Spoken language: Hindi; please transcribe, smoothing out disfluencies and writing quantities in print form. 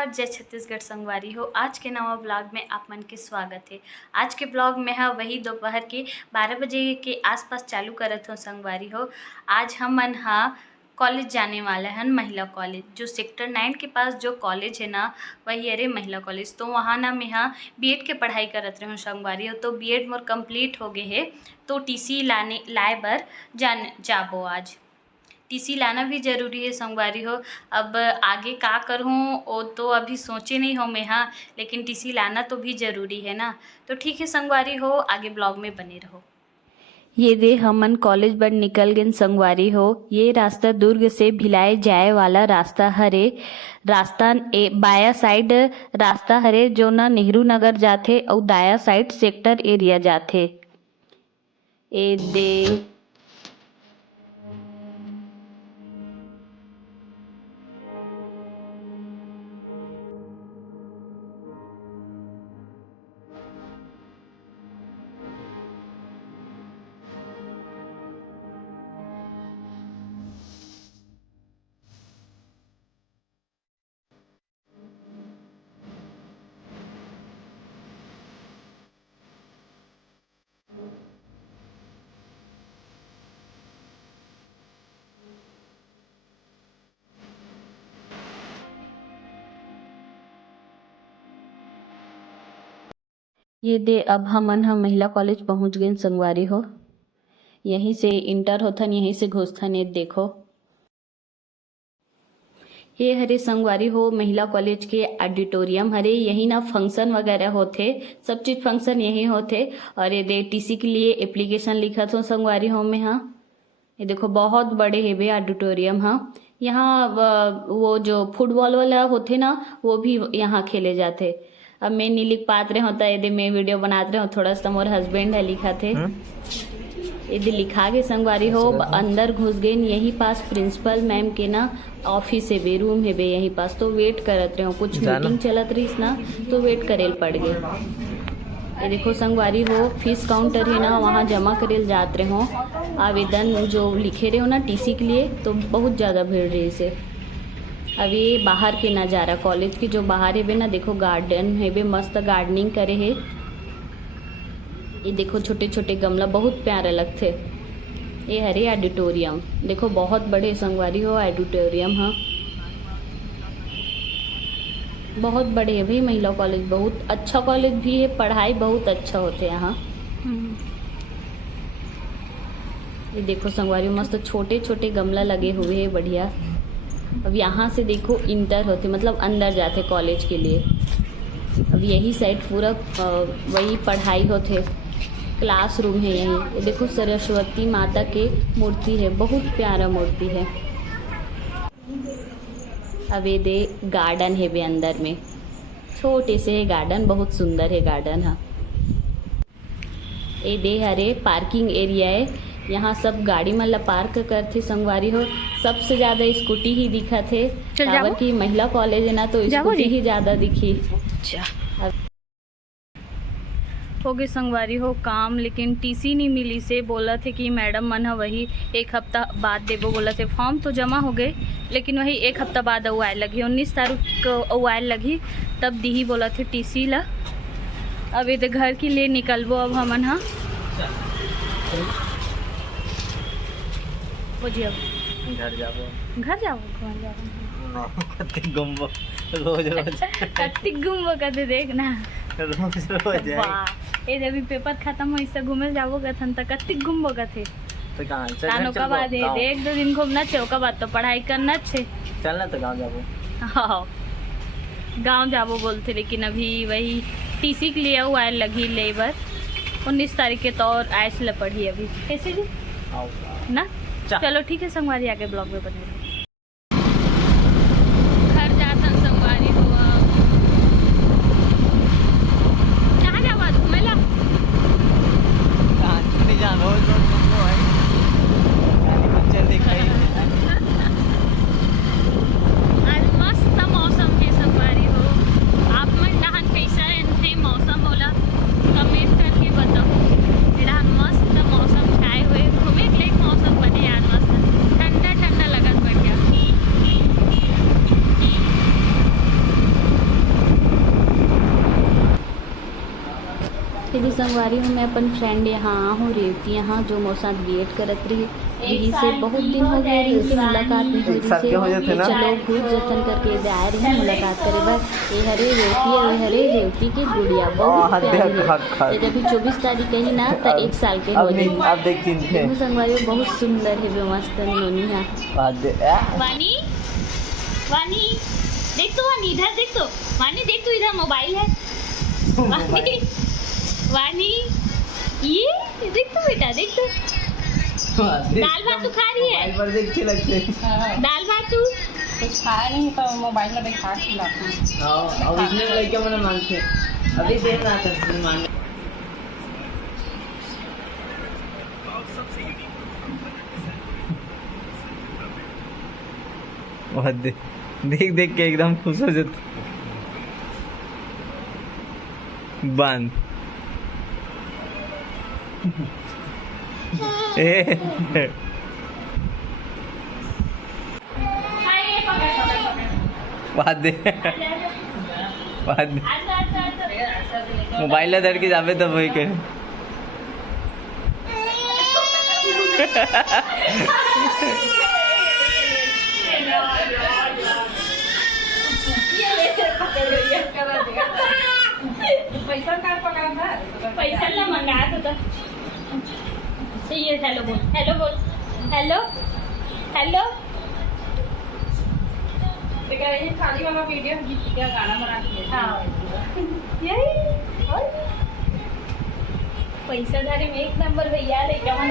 नमस्कार, जय छत्तीसगढ़ संगवारी हो। आज के नवा ब्लॉग में आप मन के स्वागत है। आज के ब्लॉग में है वही दोपहर के 12 बजे के आसपास चालू करत हो संगवारी हो। आज हम मन कॉलेज जाने वाला है, महिला कॉलेज जो सेक्टर 9 के पास जो कॉलेज है ना, वही अरे महिला कॉलेज। तो वहाँ ना मैं बीएड के पढ़ाई करत रहे हूँ संगवारी हो। तो बीएड मोर कंप्लीट हो गए है, तो टीसी लाए बर जाबो आज। टीसी लाना भी ज़रूरी है संगवारी हो। अब आगे का करूँ वो तो अभी सोचे नहीं हो मैं, लेकिन टीसी लाना तो भी ज़रूरी है ना। तो ठीक है संगवारी हो, आगे ब्लॉग में बने रहो। ये दे हमन कॉलेज बर निकल गए संगवारी हो। ये रास्ता दुर्ग से भिलाई जाए वाला रास्ता हरे। रास्ता बाया साइड रास्ता हरे जो ना नेहरू नगर जाथे और दाया साइड सेक्टर एरिया जाथे। ए दे अब हम महिला कॉलेज पहुंच गए संगवारी हो। यहीं से इंटर होथन, यहीं से घुसथन। ये देखो ये हरे संगवारी हो महिला कॉलेज के ऑडिटोरियम हरे। यही ना फंक्शन वगैरह होते, सब चीज फंक्शन यही होते। और ये दे टीसी के लिए एप्लीकेशन लिखा था संगवारी हो में। ये देखो बहुत बड़े है बे ऑडिटोरियम। यहाँ वो जो फुटबॉल वाला होते ना, वो भी यहाँ खेले जाते। अब मैं नहीं लिख पात रहे होता, यदि मैं वीडियो बनाते रहे हो थोड़ा सा। मोर हस्बैंड है लिखा थे, यदि लिखा के संगवारी हो। अंदर घुस गए, यही पास प्रिंसिपल मैम के ना ऑफिस है बे, रूम है बे यही पास। तो वेट करत रहे हो, कुछ मीटिंग चलत रही ना, तो वेट करेल पड़ गए। ये देखो संगवारी हो फीस काउंटर है ना, वहाँ जमा करेल जात रहे हो। आवेदन जो लिखे रहे हो ना टीसी के लिए, तो बहुत ज़्यादा भीड़ रही से। अब ये बाहर के नज़ारा कॉलेज के जो बाहर है बे ना, देखो गार्डन है बे, मस्त गार्डनिंग करे है। ये देखो छोटे छोटे गमला बहुत प्यारे लगते। ये हरे ऑडिटोरियम देखो बहुत बड़े संगवारी हो ऑडिटोरियम। बहुत बड़े है भाई महिला कॉलेज, बहुत अच्छा कॉलेज भी है, पढ़ाई बहुत अच्छा होते यहाँ। ये देखो संगवारी मस्त छोटे छोटे गमला लगे हुए हैं, बढ़िया। अब यहाँ से देखो इंटर होते, मतलब अंदर जाते कॉलेज के लिए। अब यही साइड पूरा वही पढ़ाई होते, क्लासरूम है यही। ये देखो सरस्वती माता के मूर्ति है, बहुत प्यारा मूर्ति है। अब ये दे गार्डन है बे, अंदर में छोटे से है गार्डन, बहुत सुंदर है गार्डन। ये दे हरे पार्किंग एरिया है, यहाँ सब गाड़ी मतलब पार्क करते संगवारी हो। सबसे ज्यादा स्कूटी ही दिखा थे, की महिला कॉलेज है ना, तो स्कूटी ही ज्यादा दिखी। हो गए संगवारी हो काम, लेकिन टीसी नहीं मिली से। बोला थे कि मैडम मन वही 1 हफ्ता बाद देबो बोला थे। फॉर्म तो जमा हो गए, लेकिन वही 1 हफ्ता बाद अवाइल लगी, 19 तारीख को अवाइल लगी, तब दी ही बोला थे टीसी ला। अब ये घर के लिए निकलबो अब हमन। घर जाबो कत्तिक घूमबो रोज कते देखना रोज। वाह, ये अभी पेपर खत्म हो, इससे घूमे जाबो गथन त कत्तिक घूमबो कथे। तो कहाँ का बाद है, 1-2 दिन घूमना छे, ओका बाद तो पढ़ाई करना छे। चलना तो गाँव जाबो। हाँ गाँव जाबो बोलते, लेकिन अभी वही टीसी के लिए आयल लगी लेबर 19 तारीख के तौर आयस ल पढ़ी अभी कैसे जी ना। चलो ठीक है संगवारी, आगे ब्लॉग में बने रहो। घर जाता संगवारी हुआ, कहाँ जावा घूमेला? आज मस्त मौसम है संगवारी हो। आप मन डहान कैसा है मौसम होला कमेंट करके बताओ। डहान मस्त मौसम छाए हुए, घूमे के लिए मौसम बने यार, मस्त ठंडा ठंडा लगत बढ़िया। संगवारी हूँ मैं अपन फ्रेंड यहाँ हूँ रेवती यहाँ जो मोर साथ बीएड करत रही रही से बहुत दिन हो गए रही से मुलाकात नहीं हुई रही से चलो भूत जतन करके आए रही मुलाकात करे बर ये हरे रेवती की गुड़िया बहुत प्यारी है। जब 24 तारीख कही ना तो 1 साल के हो गई संगवारी बहुत सुंदर है मस्त नोनी है। वानी वानी देख तो वानी इधर देख तो वानी देख तो इधर मोबाइल है वानी वानी ये देख तो बेटा देख तो दाल भात तू खा रही है पर देखते लगते दाल भात तू कुछ खाया नहीं तो मोबाइल में दिखा खिलाते हैं। हां अब इसमें लड़के मने मांगते अभी देर ना कर मांग बहुत देख देख के एकदम खुश हो जाते बंद मोबाइल धर के जावे तब वही करे पैसा का पकड़ा था पैसा ना मंगाया तो ये हेलो बोल हेलो बोल हेलो हेलो ये खाली वाला वीडियो गीत का गाना बना के हाँ यही पैसा धारे में 1 नंबर भैया लेकर